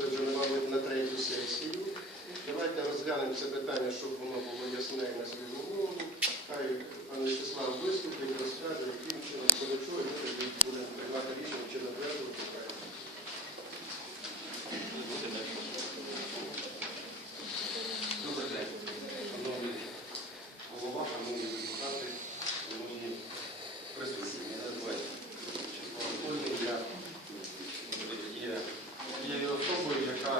коли вже не мали на третю сесію. Давайте розглянемо це питання, щоб воно було ясне на свою голову. Хай пан Вячеслав виступить, розкаже, яким чином, до чого, і будемо приймати рішення, чи затверджувати проект. Добрий день, шановний голова, шановні депутати, шановні присутні. Мене звати Вячеслав Анатольович. Я є тією особою, яка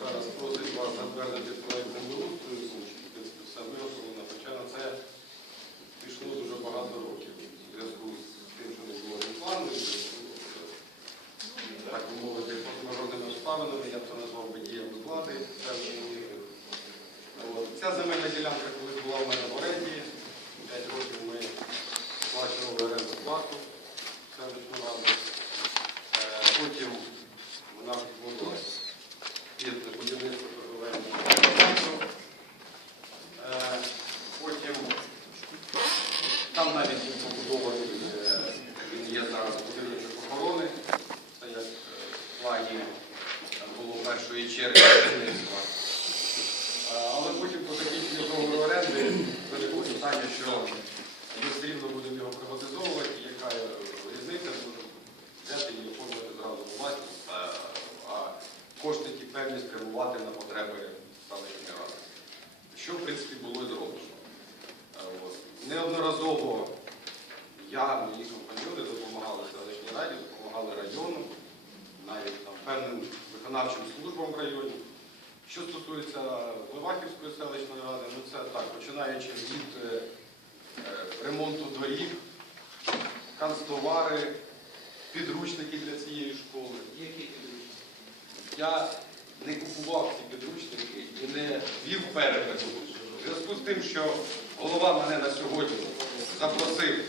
зараз просить вас затвердити проект землеустрою. В принципі, все виготовлено, хоча на це пішло дуже багато років у зв'язку з тим, що не було плану, і в зв'язку з, так би мовити, міжнародними обставинами, я б це назвав би діями влади певної міри. Ця земельна ділянка колись була в мене в оренді. 5 років ми сплачували оренду плату селищну раду. Е, Потім вона відбулася під будівництво торговельного центру. Е, Потім там навіть був побудований, е, він є зараз будиночок охорони. Це як е, в плані там було будівництва. Е, Але потім по закінченню договору оренди виникло питання, що ми все рівно будемо його приватизовувати, яка різниця може взяти і оформити зразу власність, а, кошти ті певні спрямувати на потреби селищної ради. Що, в принципі, було і зроблено. Неодноразово я, мої компаньони допомагали селищній раді, допомагали району, навіть там, певним виконавчим службам районі. Що стосується Левахівської селищної ради, ну це так, починаючи від е, е, ремонту доріг, канцтовари, підручники для цієї школи. Я не купував ці підручники і не вів перепис. У зв'язку з тим, що голова мене на сьогодні запросив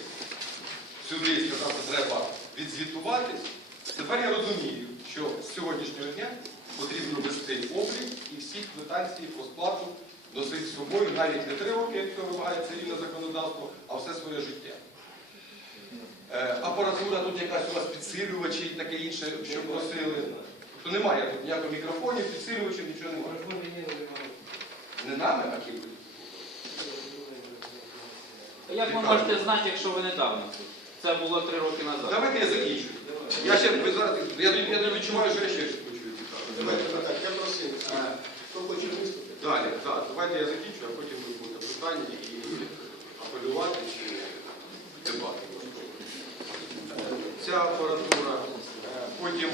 сюди і сказав, що треба відзвітуватись, тепер я розумію, що з сьогоднішнього дня потрібно вести облік і всі квитанції про сплату носити з собою навіть не три роки, як це вимагає цивільне законодавство, а все своє життя. Е, апаратура тут якась у вас підсилювачі і таке інше, що просили. Тобто немає тут ніякого мікрофонів, підсилювачів, нічого немає. Не нами, а ким? Як ви можете знати, якщо ви недавно тут? Це було три роки назад. Давайте я закінчу. Я ще я, я не відчуваю, що я ще. Давайте так, я просив, хто хоче виступити. Далі, так, давайте я закінчу, а потім ви будете питання і апелювати чи дебати. Ця апаратура, е, потім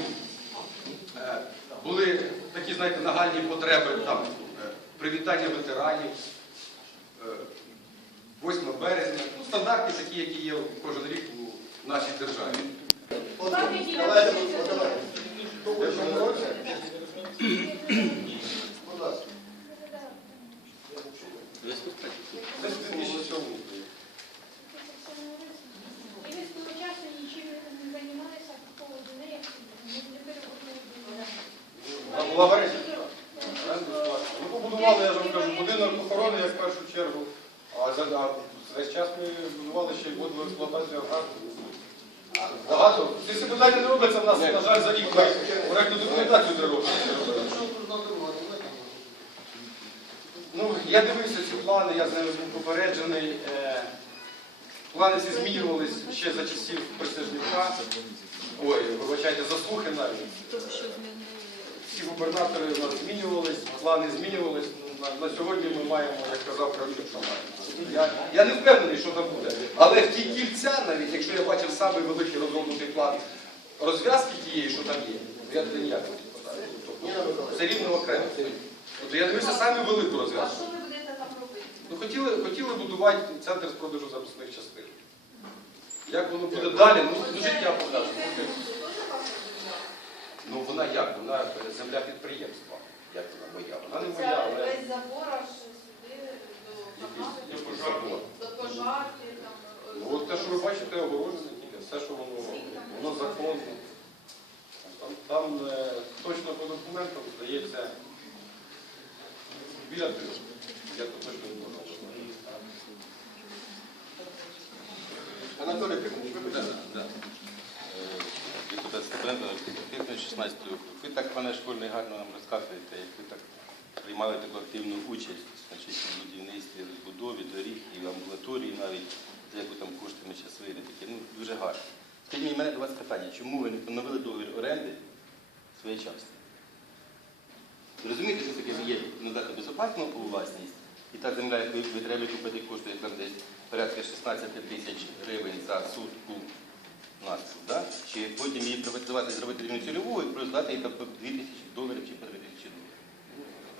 е, були такі, знаєте, нагальні потреби, там, е, привітання ветеранів, е, 8 березня, ну, стандартні такі, які є кожен рік у нашій державі. От, Давайте, давайте. Хто хоче говорити? Будь ласка. Це ж 2007 рік. И вы с того часу ничем не занимались, а по поводу неї не переговорили. Вона була в оренді. Оренду сплачували. Ми побудували, я ж вам кажу, будинок охорони, як в першу чергу. А за а весь час ми будували ще й водну експлуатацію аграрну. Багато. Ці всі питання не робляться в нас, на жаль, за рік. Проектну документацію не робиться. Ну, я дивився ці плани, я з ними був попереджений. Е, Плани ці змінювались ще за часів присяжника. Ой, вибачайте, заслухи навіть. Всі губернатори у нас змінювались, плани змінювались. На, на сьогодні ми маємо, як казав Кравчук, що маємо. Я, я не впевнений, що там буде. Але в ті кільця, навіть якщо я бачив самий великий розроблений план розв'язки тієї, що там є, я туди ніяк не підпадаю. Ніна Це рівно окремо. Тобто я дивився саме велику розв'язку. А що ви будете там робити? Ну, хотіли, хотіли будувати центр з продажу запасних частин. Як воно буде далі, ну, ну життя покаже. Ну вона як? Вона земля підприємства. Як вона моя? Вона не моя, Це але весь забор аж сюди до канави, Який забор? до пожарки, там. ну, от те, що ви бачите, огорожене тільки, все, що воно, воно законне. Там, там е, точно по документам здається трьох. Я тут точно не можу. Анатолій Петрович, ви питаєте? Е, Депутат Степенко, 16 округ. Ви так, пане школьний, гарно нам розказуєте, як ви так приймали таку активну участь значить, у будівництві, розбудові доріг і амбулаторії навіть, за яку там кошти ми зараз. Ну, дуже гарно. Скажіть мені, мене до вас питання, чому ви не поновили договір оренди своєчасно? Розумієте, що таке є надати безоплатну у власність, і та земля, яку ви треба купити, коштує там десь порядка 16 тисяч гривень за сутку на да? чи потім її приватизувати, зробити рівну цільову і роздати їй там по 2 тисячі доларів чи по 3 тисячі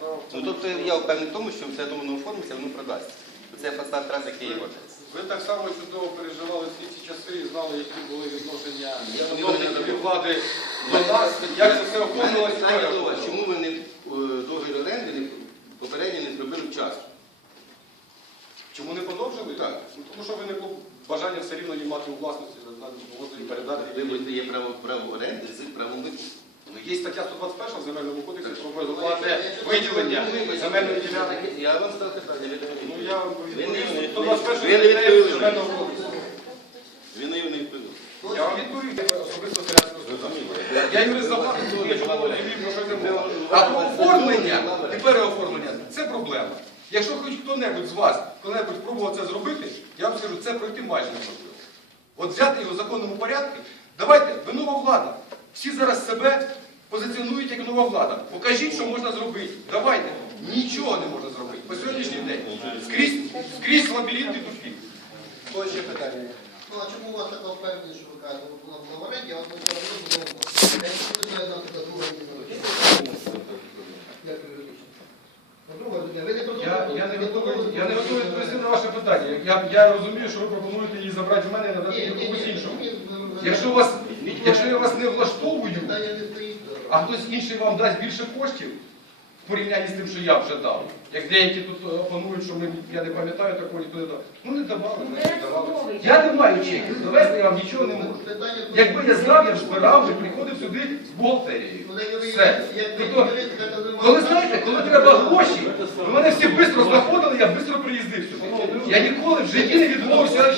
доларів. Ну, тобто я впевнений в тому, що все воно оформиться, воно продасться. Це фасад є отець. Ви так само чудово переживали всі ці часи і знали, які були відношення і влади до нас, як це все оформилося. Чому ви не договір оренди попередньо не зробили вчасно? Чому не подовжили? Так. Ну, Тому що виникло бажання все рівно її мати у власності, її передати. Вибачте, є право, право оренди з правом викупу. Ну, Є стаття 121 в земельному кодексі про безоплатне виділення земельної ділянки. Я вам ставив питання, Ну я вам відповім. 121 не відповіли. земельного кодексу. Ви не відповіли. Я вам відповів особисто. Я юрист завлади, тому я чудово про що йде мова. А про оформлення і переоформлення це проблема. Якщо хоч хто-небудь з вас, хто-небудь спробував це зробити, я вам скажу, це пройти майже неможливо. От взяти його в законному порядку, давайте, ви нова влада. Всі зараз себе позиціонують як нова влада. Покажіть, що можна зробити. Давайте. Нічого не можна зробити. По сьогоднішній день. Скрізь, скрізь лабіринти тупік. Хто ще питання? Ну, а чому у вас така впевненість, що ви кажете, ви була в оренді, а от говорили, що не Я не знаю, одна така друга людина. Як ви? Ну, Друга людина, ви не Я, я не готовий, я не готовий відповісти на ваше питання. Я, я розумію, що ви пропонуєте її забрати в мене і надати Ні, її комусь іншому. Якщо вас, якщо я вас не влаштовую, Питання не стоїть. а хтось інший вам дасть більше коштів в порівнянні з тим, що я вже дав. Як деякі тут е, опонують, що ми, я не пам'ятаю такого, ніхто не дав. Ну не давали, значить давали. Я не маю чеків, довести я вам нічого не можу. Якби я знав, я б збирав і приходив сюди з бухгалтерією. Коли Все. Тобто, коли знаєте, коли треба гроші, ви мене всі швидко знаходили, я швидко приїздив сюди. Я ніколи в житті не відмовився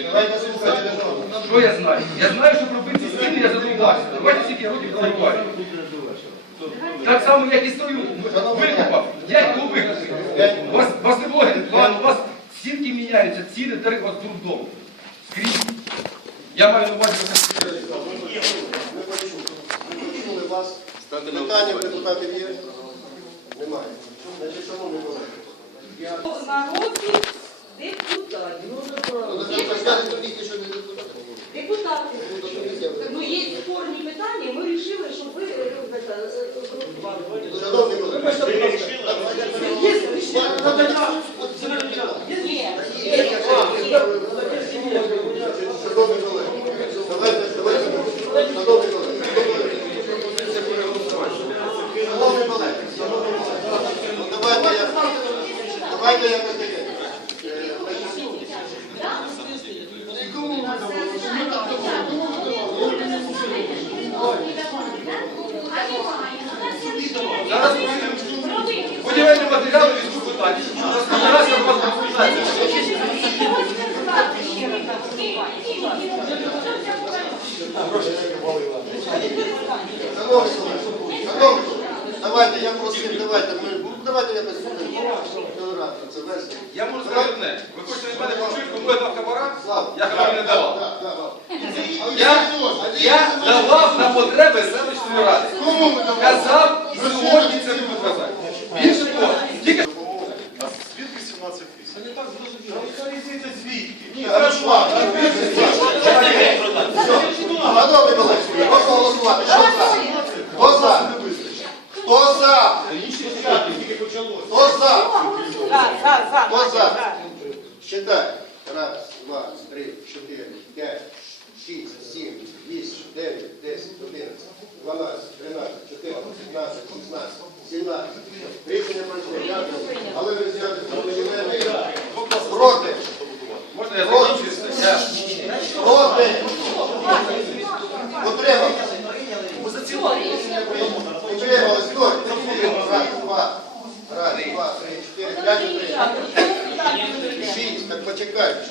одного. Що я знаю? Я знаю, що пробити ці стіни я задовбався. Давайте скільки років пробиваю. Так само, як і стою, викупав. Я його викупив. У вас, у вас не було план, у вас стінки міняються, ціни, тариф, вас дурдом. Скрізь. Я маю на увазі, що Ми почули. Ми почули вас. Питання в депутатів є? Немає. Значить, шановні колеги, я депутатів. Ну, так ви скажете комісії, що не депутати. Депутати. Ну, то комісія. Ну, є спорні питання, ми вирішили, щоб ви е, е, е, голосували. Шановні колеги, Є рішення подання. Ні, є. шановні колеги, давайте, давайте, шановні колеги, шановні колеги, шановні колеги, ну давайте я, давайте я таке. Е, значить, Зараз будівельні матеріали візьму питання. Зараз я вас консультацію. Шановні колеги, шановні колеги, давайте, я просив, давайте, ми, ну, давайте якось толерантно це. Я можу сказати одне. Ви хочете від мене почути, ми я дав хабара? Я хабар не давав. Я, я давав на потреби селищної ради. Кому? Казав і сьогодні це буду казати. 12, 13, 14, 15, 16, 17. Рішення пройшло. Але ви взяли проти. Можна я Проти. Потреба. Утримав. Утрималось. Хто? Раз, два. Раз, два, три, чотири, п'ять, три. Шість. Так почекайте.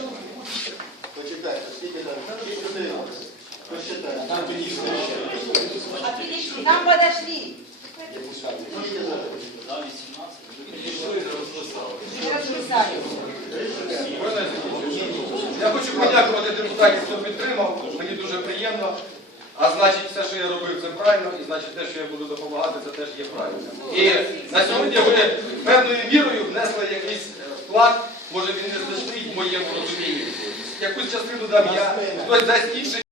Почекайте. Скільки там? Шість утрималось. Тоді ще. Там подошли. Не. Я хочу подякувати депутатів, хто підтримав. Мені дуже приємно. А значить, все, що я робив, це правильно, і значить, те, що я буду допомагати, це теж є правильно. І на сьогодні ви певною вірою внесли якийсь е, вклад, може він незначний в моєму розумінні. Якусь частину дам я, хтось дасть інший.